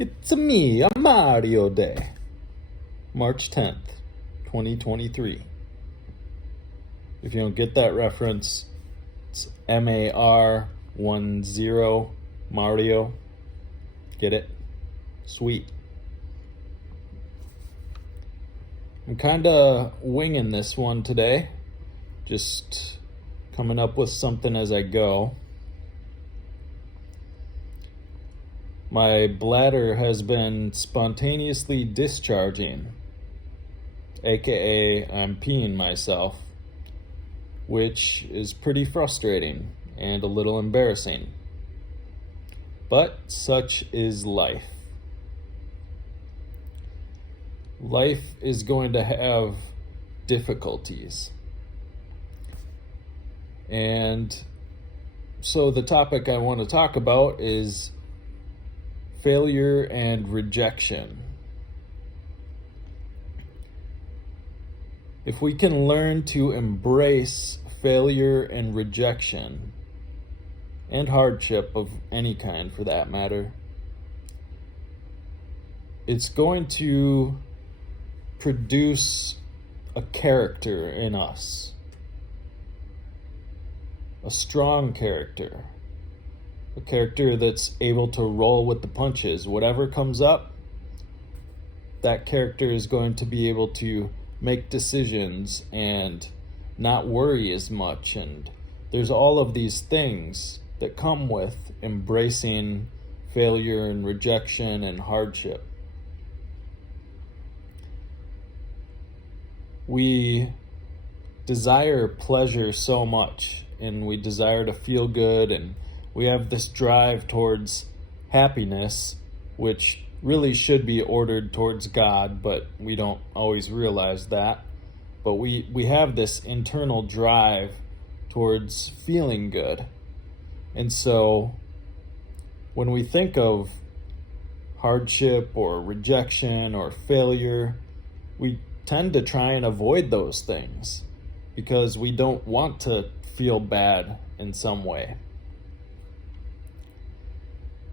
It's me, a Mario Day. March 10th, 2023. If you don't get that reference, it's MAR10 Mario. Get it? Sweet. I'm kinda winging this one today. Just coming up with something as I go. My bladder has been spontaneously discharging, aka I'm peeing myself, which is pretty frustrating and a little embarrassing. But such is life. Life is going to have difficulties. And so the topic I want to talk about is failure and rejection. If we can learn to embrace failure and rejection, and hardship of any kind for that matter, it's going to produce a character in us, a strong character. A character that's able to roll with the punches. Whatever comes up, that character is going to be able to make decisions and not worry as much. And there's all of these things that come with embracing failure and rejection and hardship. We desire pleasure so much, and we desire to feel good, and we have this drive towards happiness, which really should be ordered towards God, but we don't always realize that. But we have this internal drive towards feeling good. And so when we think of hardship or rejection or failure, we tend to try and avoid those things because we don't want to feel bad in some way.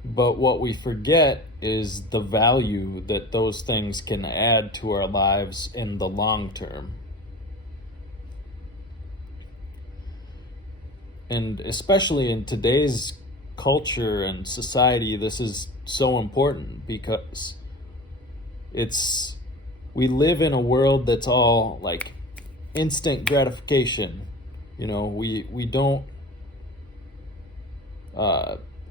But what we forget is the value that those things can add to our lives in the long term. And especially in today's culture and society, this is so important because we live in a world that's all like instant gratification. You know, we don't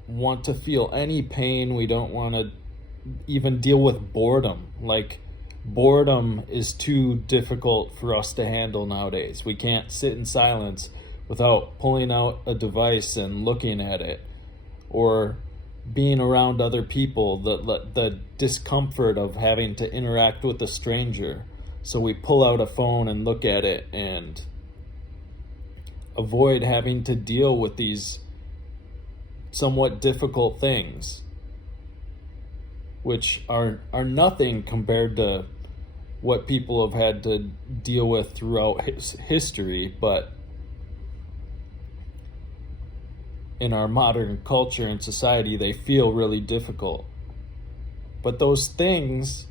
want to feel any pain. We don't want to even deal with boredom. Like, boredom is too difficult for us to handle nowadays. We can't sit in silence without pulling out a device and looking at it, or being around other people, the discomfort of having to interact with a stranger. So we pull out a phone and look at it and avoid having to deal with these somewhat difficult things, which are nothing compared to what people have had to deal with throughout history. But in our modern culture and society, they feel really difficult. But those things,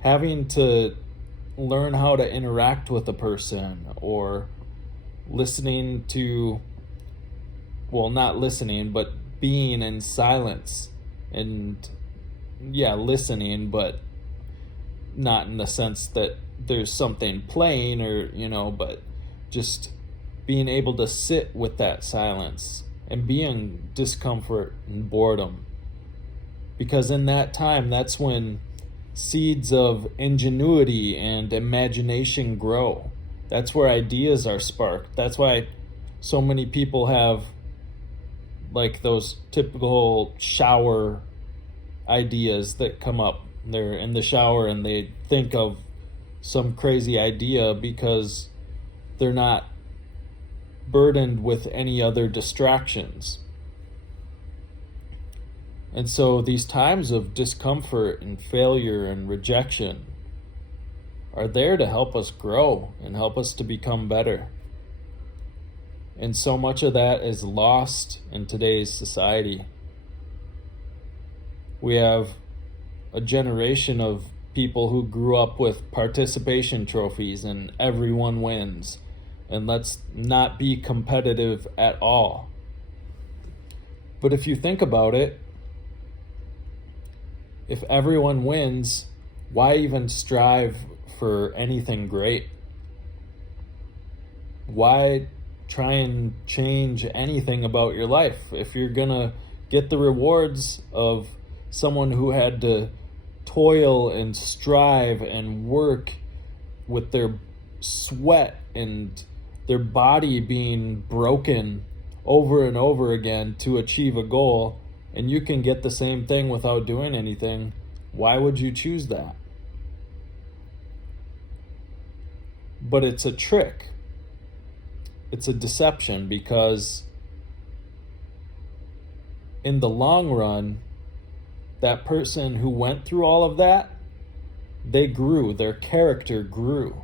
having to learn how to interact with a person, or listening to, well, not listening, but being in silence, and listening, but not in the sense that there's something playing or, but just being able to sit with that silence and be in discomfort and boredom. Because in that time, that's when seeds of ingenuity and imagination grow. That's where ideas are sparked. That's why so many people have like those typical shower ideas that come up. They're in the shower and they think of some crazy idea because they're not burdened with any other distractions. And so these times of discomfort and failure and rejection are there to help us grow and help us to become better. And so much of that is lost in today's society. We have a generation of people who grew up with participation trophies and everyone wins. And let's not be competitive at all. But if you think about it, if everyone wins, why even strive for anything great? Why try and change anything about your life if you're gonna get the rewards of someone who had to toil and strive and work with their sweat and their body being broken over and over again to achieve a goal, and you can get the same thing without doing anything? Why would you choose that? But it's a trick. It's a deception, because in the long run, that person who went through all of that, they grew, their character grew.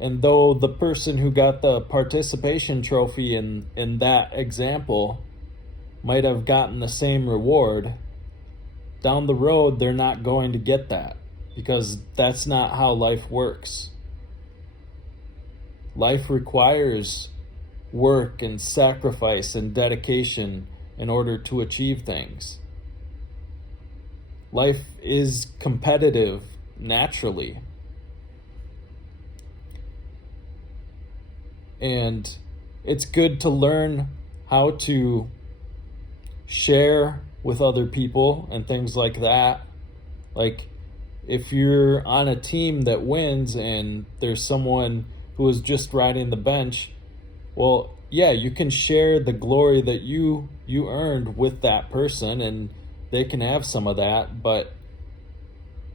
And though the person who got the participation trophy in that example might have gotten the same reward, down the road they're not going to get that, because that's not how life works. Life requires work and sacrifice and dedication in order to achieve things. Life is competitive naturally. And it's good to learn how to share with other people and things like that. Like, if you're on a team that wins and there's someone who is just riding the bench, well, yeah, you can share the glory that you earned with that person, and they can have some of that. But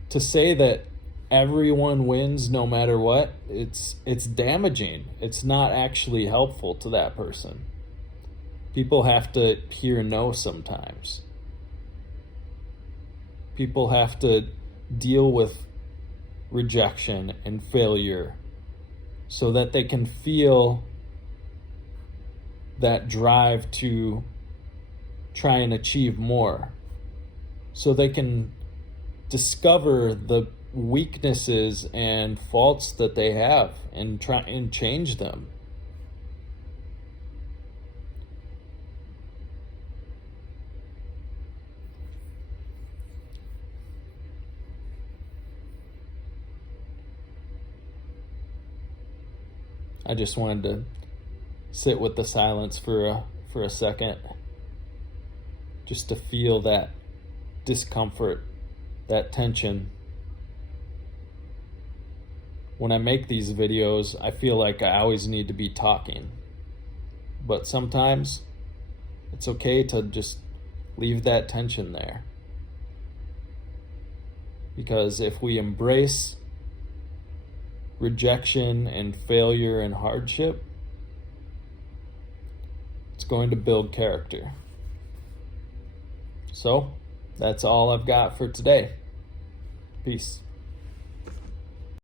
to say that everyone wins no matter what, it's damaging. It's not actually helpful to that person. People have to hear no sometimes. People have to deal with rejection and failure so that they can feel that drive to try and achieve more, so they can discover the weaknesses and faults that they have and try and change them. I just wanted to sit with the silence for a second, just to feel that discomfort, that tension. When I make these videos, I feel like I always need to be talking, but sometimes it's okay to just leave that tension there, because if we embrace rejection and failure and hardship, it's going to build character. So, that's all I've got for today. Peace.